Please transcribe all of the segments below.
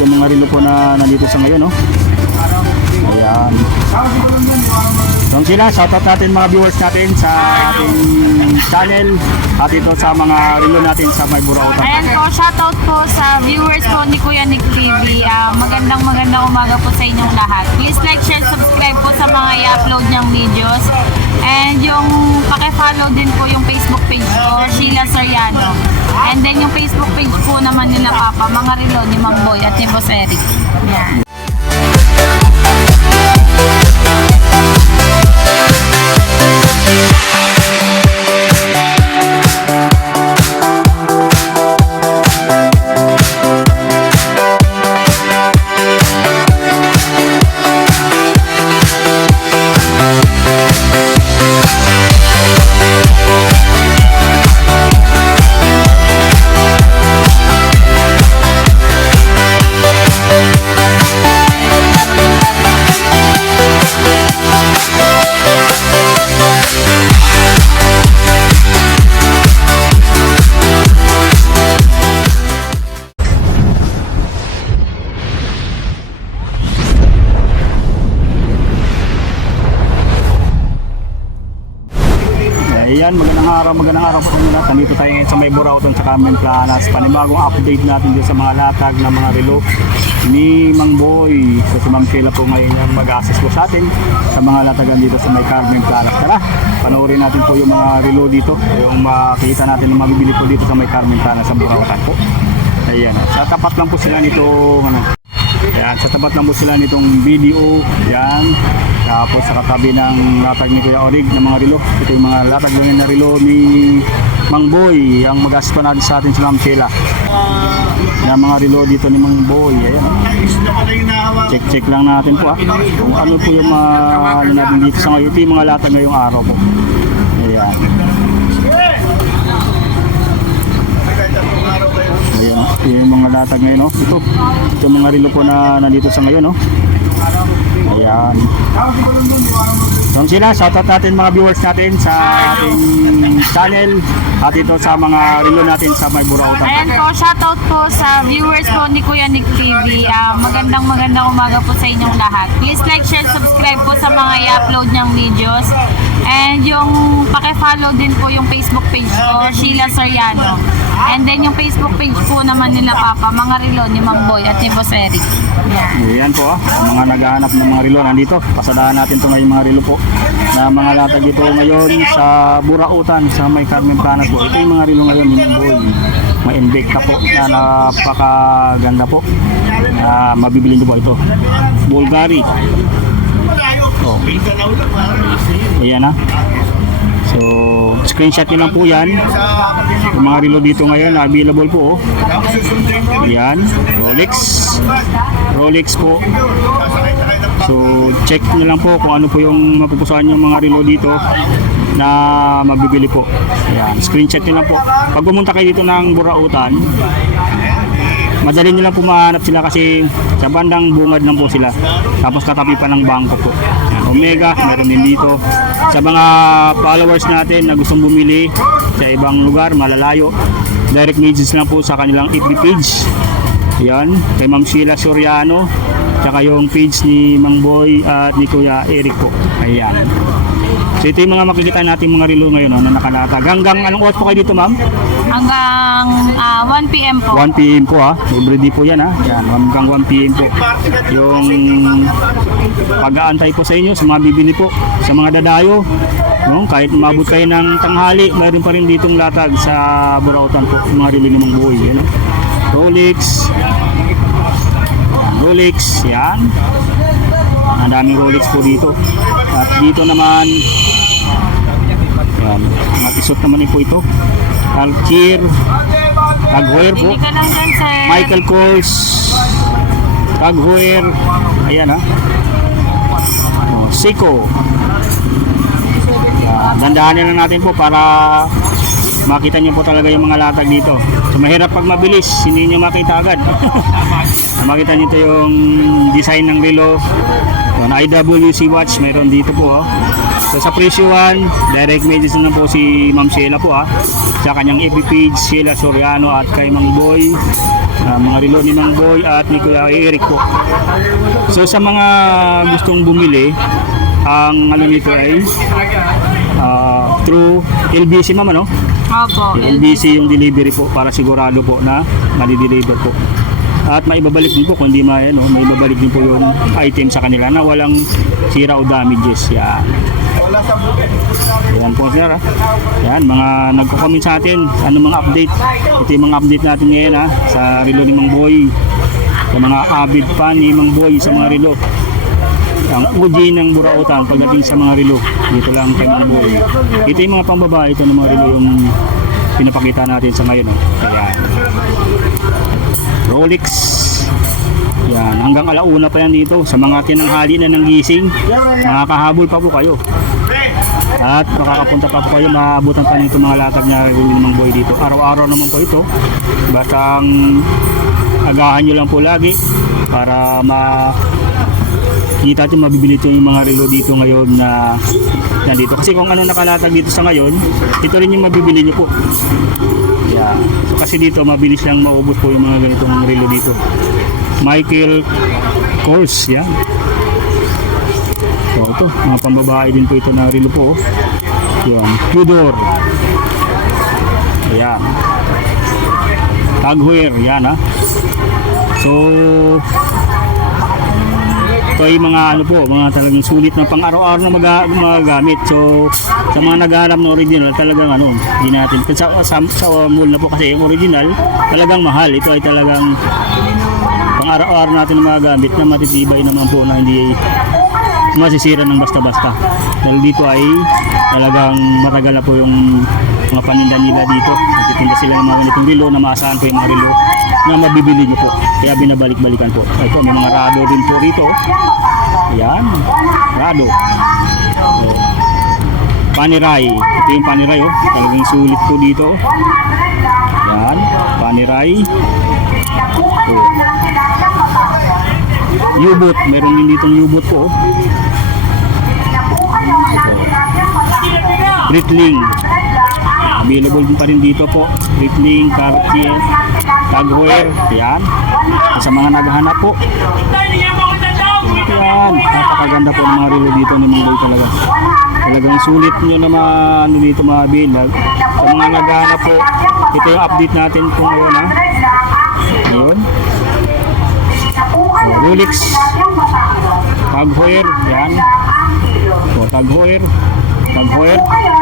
Yung mga relo po na nandito sa ngayon, no? Ayan. Nung sila, shoutout natin mga viewers natin sa ating channel at ito sa mga relo natin sa may Burautan. Ayan po, shoutout po sa viewers po ni Kuya Nick TV. Magandang umaga po sa inyong lahat. Please like, share, subscribe po sa mga i-upload niyang videos. And yung paki-follow din po yung Facebook page ko, Sheila Soriano. And then yung Facebook page po naman nila Papa, mga relo ni Mang Boy at ni Boss Eric. Yan. Ayan, magandang araw po sa inyo lahat. Nandito tayo ngayon sa may Burautan sa Carmen Planas. Panibagong update natin dito sa mga latag ng mga relo ni Mang Boy. So si Ma'am Sheila po ngayon yung mag-assist po sa atin sa mga latagan dito sa may Carmen Planas. Tara, panoorin natin po yung mga relo dito. Yung makikita natin yung mabibili po dito sa may Carmen Planas sa Burautan po. Ayan, sa tapat lang po sila nitong ayan, sa tapat lang po sila nitong video. Ayan. Tapos sa katabi ng latag ni Kuya Orig ng mga relo. Ito yung mga latag lang na relo ni Mang Boy. Ang mag-assist pa natin sa atin si Ma'am Sheila. Yung mga relo dito ni Mang Boy. Ayan. Check lang natin po kung ano po yung mga natin dito sa ngayon. Ito yung mga latag ngayong araw po. Ayan. Ayan, ito yung mga latag ngayon, no? Ito yung mga relo po na nandito sa ngayon, no? Ayan. Nung sila, shoutout natin mga viewers natin sa ating channel at ito sa mga relo natin sa may Burautan. Ayan po, shoutout po sa viewers po ni Kuya Nick TV. Magandang umaga po sa inyong lahat. Please like, share, subscribe po sa mga i-upload niyang videos. And yung paki-follow din po yung Facebook page ko, Sheila Soriano. And then yung Facebook page po naman nila Papa, mga relo ni Mang Boy at ni Boss Eric. Yan. Ayan po mga naghahanap ng mga relo nandito. Pasadahan natin ito ngayon mga relo po na mga latag dito ngayon sa Burautan sa may Carmen Planas po. Ito yung mga relo ngayon ni Mang Boy. May Invicta po na napakaganda po. Mabibili nyo po ito. Bulgari. Oh. Ayan ha. So, screenshot nyo lang po yan. Yung mga relo dito ngayon na available po. Ayan. Rolex po. So, check nyo lang po kung ano po yung mapupusuan yung mga relo dito na mabibili po. Ayan. Screenshot nyo lang po. Pag pumunta kayo dito ng Burautan, madali nyo lang po mahanap sila kasi sa bandang bungad lang po sila. Tapos katabi pa ng bangko po. Omega, meron din dito. Sa mga followers natin na gustong bumili sa ibang lugar, malalayo, direct messages lang po sa kanilang FB page. Yan, kay Ma'am Sheila Soriano. Tsaka yung page ni Mang Boy at ni Kuya Eric po. Ayan. So ito yung mga makikita natin mga relo ngayon na nakalatag. Hanggang anong oras po kayo dito, ma'am? Hanggang 1 PM po. 1 PM po Everyday po yan Yan, hanggang 1 PM po. Yung pag-aantay po sa inyo, sa mga bibili po, sa mga dadayo. No? Kahit umabot kayo ng tanghali, mayroon pa rin ditong latag sa Burautan po. Mga relo ni Mang Boy. Yan, Rolex, yan. Ang daming Rolex po dito. At dito naman, yan, matisot naman po ito. Alkir, Tag Heuer po. Hindi ka lang dyan, sir. Michael Kors, Tag Heuer. Ayan Seiko. Dandahanin lang natin po para makita nyo po talaga yung mga latag dito. So mahirap pag mabilis, hindi nyo makita agad. Makita nyo ito yung design ng relo. So, na IWC watch, mayroon dito po. So sa presyuhan, direct message na po si Ma'am Sheila po sa kanyang FB page, Sheila Soriano at kay Mang Boy. Mga relo ni Mang Boy at ni Kuya Eric po. So sa mga gustong bumili, ang ano nito ay through LBC ma'am, ano? Opo. LBC yung delivery po para sigurado po na mali-deliver po. At maibabalik din po kung hindi maibabalik din po yung item sa kanila na walang sira o damages. Yan. Yan po sir. Yan, mga nagko-comment sa atin, ano mga update. Ito yung mga update natin ngayon sa relo ni Mang Boy. Sa mga avid fan ni Mang Boy sa mga relo. Ang OG ng Burautan pagdating sa mga relo. Dito lang kay Mang Boy. Ito yung mga pambabae, ito ng mga relo yung pinapakita natin sa ngayon. Ayan. Rolex. Yan, hanggang alauna pa yan dito. Sa mga tinanghali na ng gising, makakahabol pa po kayo. At makakapunta pa po kayo, maabutan pa nito mga latag na relo ni Mang Boy dito. Araw-araw naman po ito. Basta agahan nyo lang po lagi para kita natin mabibili ito yung mga relo dito ngayon na nandito. Kasi kung ano nakalatag dito sa ngayon, ito rin yung mabibili nyo po. Yeah. So kasi dito mabilis lang maubos po yung mga ganitong relo dito. Michael Kors, yan. So ito, mga pambabae din po ito na relo po. Yan, Tudor. Ayan. Tag Heuer, yan ha. So ito ay mga mga talagang sulit na pang araw-araw na magagamit. So sa mga naghahanap ng original, talagang hindi natin sa mall na po kasi yung original talagang mahal. Ito ay talagang pang araw-araw natin na magagamit na matitibay naman po na hindi masisira ng basta-basta. Dahil dito ay talagang matagal na po yung mga paninda nila dito. Nagtitinda sila ng mga ganitong relo na maasahan po yung mga relo na mabibili nyo po. Kaya binabalik-balikan po. Ito, may mga rado din po rito. Ayan, rado. So, Panerai. Ito yung Panerai, talagang sulit po dito. Ayan, Panerai. So, U-boot, meron din ditong U-boot po. Breitling. Available din pa rin dito po. Breitling, Cartier, Tag Heuer. Ayan. Sa mga naghahanap po. Ayan. Napakaganda po ng mga relo dito ni Mang Boy talaga. Talagang sulit nyo na dito mabilag. Sa mga naghahanap po, ito yung update natin po ngayon Ngayon. Rolex. Tag Heuer. Ayan. O, Tag Heuer. Tag Heuer.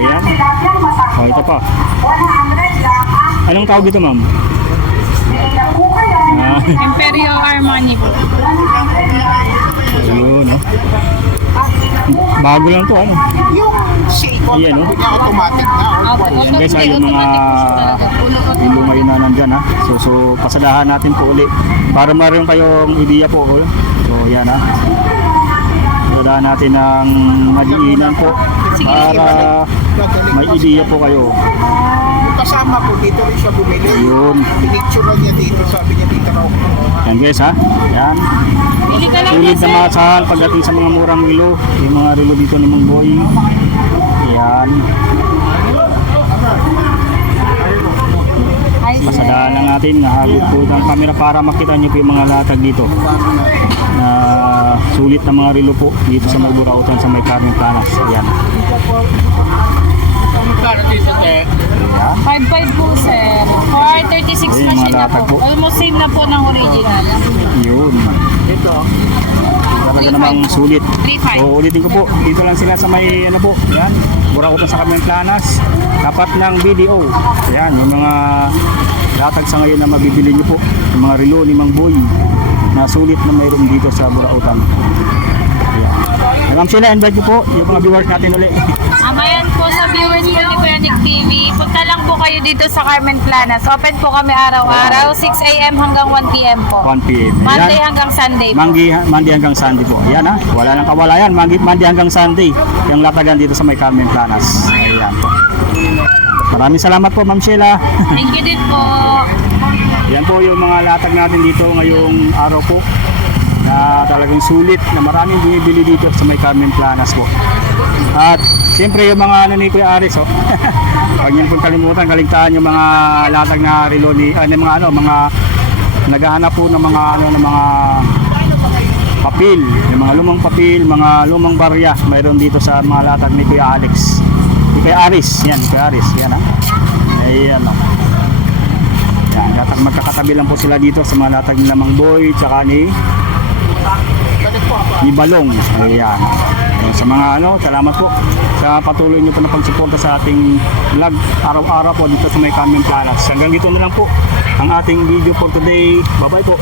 Ayan. O, ito pa. Anong tawag dito, ma'am? Imperio Armani po. Ayun, bago lang to, Yung Seiko, Ayan, niya automatic na. Ayan guys, yung mga ilong ngayon na nandyan So pasadahan natin po ulit para maroon kayong idea po. So yan pasadahan natin ng madiinan po para may idea po kayo. Yung kasama ko, dito rin siya bumili. Yun. Pinicture niya dito, sabi niya dito na Yan guys Yan. Bili ka lang Sulit yan, na sir. masahan pagdating sa mga murang relo. Yung mga relo dito ni Mang Boy. Yan. Pasadahan lang natin. Nahagod po ang camera para makita nyo po yung mga latag dito. Na sulit na mga relo po dito sa Burautan sa may Carmen Planas. Ayan. Ayan. 5.5 po, sir. For 36 Ayun, machine mga na latag po. po. Almost same na po ng original. Yun. Talaga namang sulit. 3.5. So ulitin ko po, dito lang sila sa may po, yan, Burautan sa Carmen Planas, tapat ng BDO. Yan, yung mga latag sa ngayon na mabibili nyo po, yung mga relo ni Mang Boy na sulit na mayroon dito sa Burautan. Ayan. Ma'am Sheila, invite ko po yung mga viewers natin ulit. Amayan po sa viewers po ni Kuya Nick TV. Punta lang po kayo dito sa Carmen Planas. Open po kami araw-araw, 6 a.m. hanggang 1 p.m. po. 1 p.m. Monday Ayan. hanggang Sunday po. Monday hanggang Sunday po. Ayan wala nang kawalayan. Monday hanggang Sunday. Yung latagan dito sa may Carmen Planas. Ayan po. Maraming salamat po Ma'am Sheila. Thank you din po. Yan po yung mga latag natin dito ngayong araw po na talagang sulit na maraming bumibili dito sa may Carmen Planas po. At siyempre yung mga ni Kuya Aris huwag niyo pong kalimutan, kaligtaan yung mga latag na relo ni mga naghahanap po ng mga ng mga papel, yung mga lumang papel, mga lumang barya, mayroon dito sa mga latag ni Kuya Alex. Kuya Aris, yan, Kuya Aris, yan ha. Ayan o. Yan, magkakatabi lang po sila dito sa mga latag ni Mang Boy, tsaka ni Balong. Ayan. So, sa mga salamat po sa patuloy niyo po na pagsuporta sa ating vlog araw-araw po dito sa may Carmen Planas. Hanggang dito na lang po ang ating video for today. Bye-bye po.